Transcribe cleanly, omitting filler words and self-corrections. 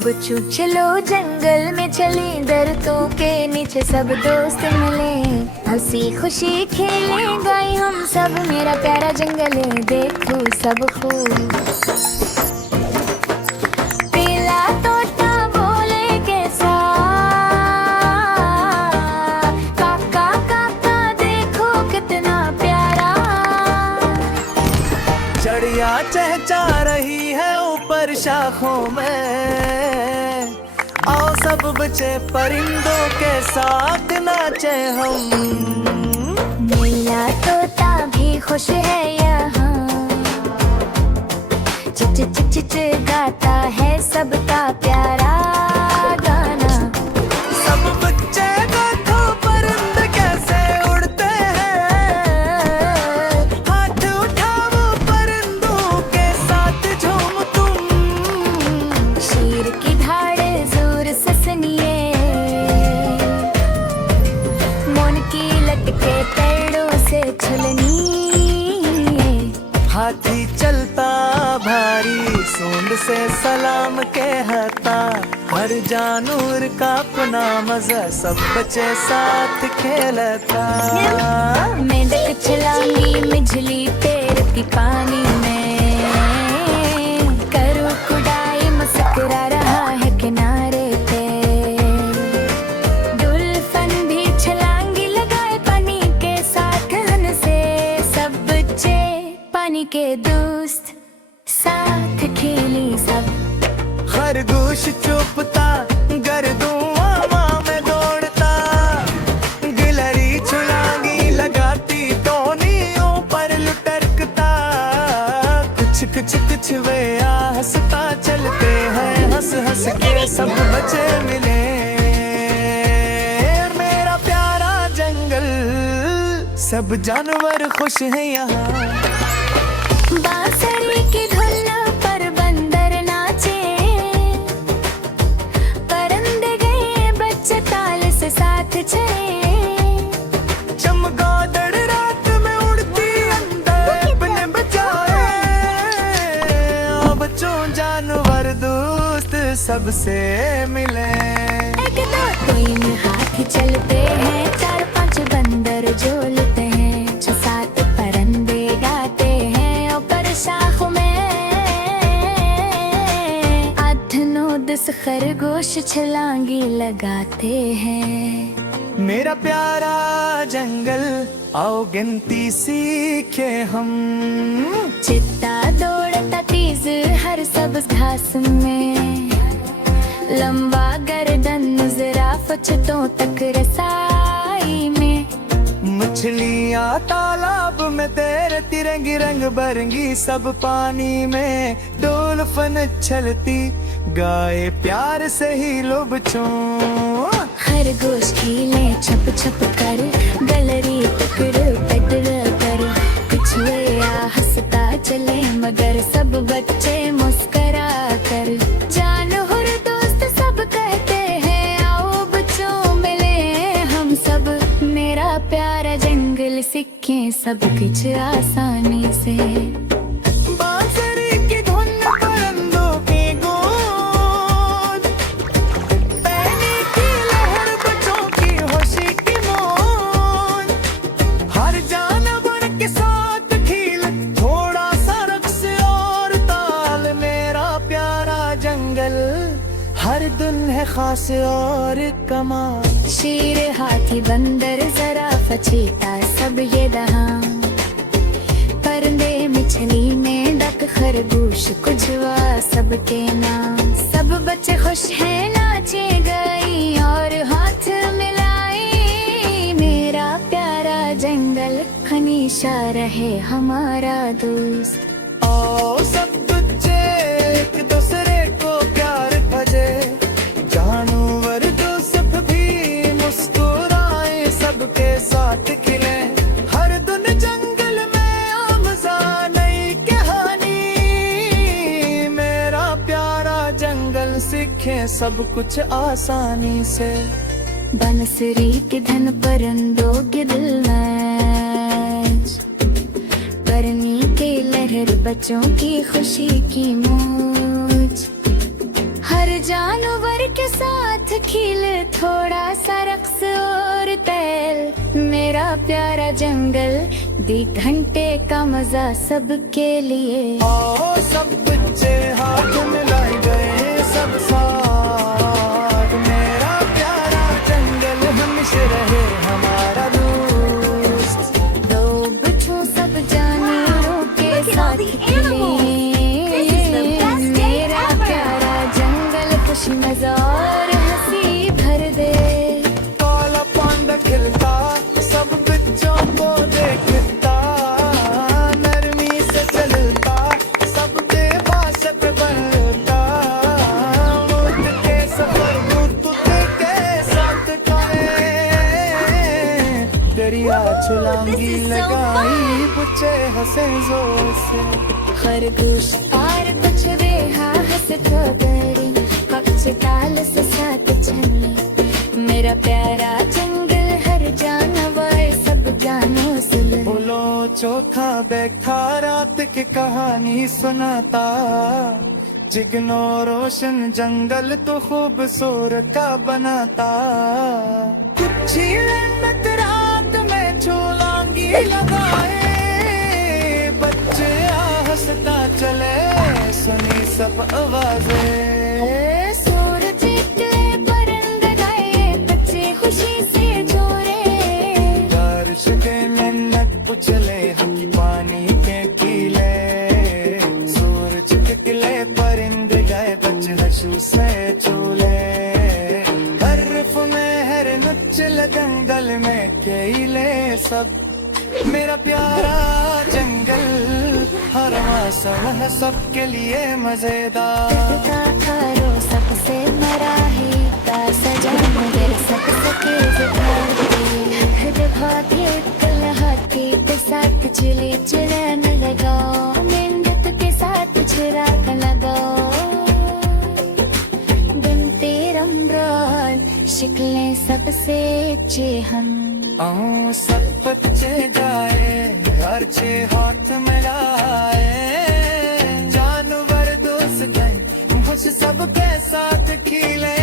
बच्चों चलो जंगल में चले, दरख्तों के नीचे सब दोस्त मिले, हंसी खुशी खेले गाए हम सब, मेरा प्यारा जंगल है देखो सब खूब। पीला तोता बोले कैसा, काका काका देखो कितना प्यारा। चिड़िया चहचहा रही है ऊपर शाखों में, आओ सब बच्चे परिंदों के साथ नाचे हम। नीला तोता भी खुश है यहाँ, चिच चिच चिच गाता है सबका प्यारा गाना। सब बच्चे देखो परिंद कैसे उड़ते हैं, हाथ उठाओ परिंदों के साथ झूम तुम। शीर की धाड़ जोर से सुनिए, मोन की लटके पेड़ों से झुलनी। हाथी चलता भारी सूंड से सलाम कहता, हर जानवर का अपना मजा सब बच्चे साथ खेलता। मेंढक चलांगी मिझली तैरती पानी में, करू कुड़ाई मुस्कुरा रहा है किनारे पे। डुल्फन भी छलांगी लगाए पानी के साथ हंसे, सब बच्चे पानी के दोस्त साथ खेली सब। खरगोश चुपता गर्दुआ में दौड़ता, गिलहरी छलांगी लगाती टोनियों पर लुटरकता। कुछ कुछ कुछ वे हंसता चलते हैं, हंस हंस के सब बच्चे मिले। मेरा प्यारा जंगल सब जानवर खुश हैं यहाँ। बांसुरी की धुन पर बंदर नाचे, परिंदे गए बच्चे ताल से साथ चले। चमगादड़ रात में उड़ती अंदर अपने बचाए, बच्चों जानवर दोस्त सबसे मिले। एक दो तीन हाथी चलते हैं, चार पांच बंदर झूलते हैं, छह सात परिंदे गाते हैं ऊपर शाख में। आठ नौ दस खरगोश छलांगी लगाते हैं। मेरा प्यारा जंगल आओ गिनती सीखे हम। चित्ता दौड़ता तेज हर सब्ज घास में, लंबा गर्दन जिराफ छतों तक रसाई में। मछलियाँ तालाब में तैरती रंग रंग बरंगी सब पानी में। डोलफन छलती गाए प्यार से ही लो बच्चों। खरगोश खेले छप छप कर, गलरी पकड़ पेडल कर, पिछुआ हंसता चले मगर सब बच्चे मुस्करा कर। जानवर दोस्त सब कहते हैं आओ बच्चों मिले हम सब, मेरा प्यारा जंगल सीखे सब कुछ आसानी से। बांसुरी की धुन परिंदों की गूंज, पैनी की लहर बच्चों की खुशी की मौज। हर जानवर के साथ खेल थोड़ा सा रक्स और ताल। मेरा प्यारा जंगल हर दिन है खास और कमाल। शेर हाथी बंदर ज़राफ़ चीता सब ये दहां, परिंदे मछली मेंढक खरगोश कुजवा सबके नाम। सब बच्चे खुश हैं नाचे गई और हाथ मिलाई, मेरा प्यारा जंगल हमेशा रहे हमारा दोस्त। आओ सब बच्चे एक दूसरे को प्यार भजे, जानवर तो सब भी मुस्कुराए सबके साथ खिले। हर दिन जंगल में आमज़ा नई कहानी, मेरा प्यारा जंगल सीखे सब कुछ आसानी से। बांसुरी के धन परिंदों के दिल मैच, परनी के लहर बच्चों की खुशी की मौज। हर जान उम्र के साथ खिल थोड़ा सा रक्स और तेल मेरा प्यारा जंगल 2 घंटे का मजा सबके लिए आओ सब बच्चे हाथ मिलाए गए सब साथ मेरा प्यारा जंगल हमेशा रहे हमारा दोस्त दो बच्चों सब जानवरों के साथ खिले मेरा प्यारा जंगल खुशी मजा और हंसी भर दे काला पांडा खिलता सब बच्चों को देखता नरमी से चलता सबके वासत बनता मुल्क के सफर बुतुते के साथ खाए दरिया छलांगी लगाई बुच्चे हंसे जोर से खरगोश और कुछ रेहा हंस तो गरी पक्ष ताल से साथ चले मेरा प्यारा जंगल हर जानवर सब जानो सुन बोलो चोखा बैठा रात की कहानी सुनाता जिगनो रोशन जंगल तो खूबसूरत का बनाता कुछ मेहनत रात में छलांगी लगाए बच्चे हंसता चले सुनी सब आवाजें सूरज निकले परिंदे गाए बच्चे खुशी से जोरे बारिश के मिन्नत उछले पानी के कीले सूरज निकले परिंदे गए बच्चे हंसू से चूले बर्फ में हर नुचल जंगल में केले सब मेरा प्यारा जंगल हर मौसम है सबके लिए मजेदार करो सबसे मरा है का सजा मेरे सबके भाग्य कल हाथी के साथ चले चलन लगाओ मेहनत के साथ चिराग लगाओ बनते रमरान शिकले सबसे अच्छे हम सब बच्चे जाए घर से हाथ मिलाए जानवर दोस्त गए खुश सबके साथ खिले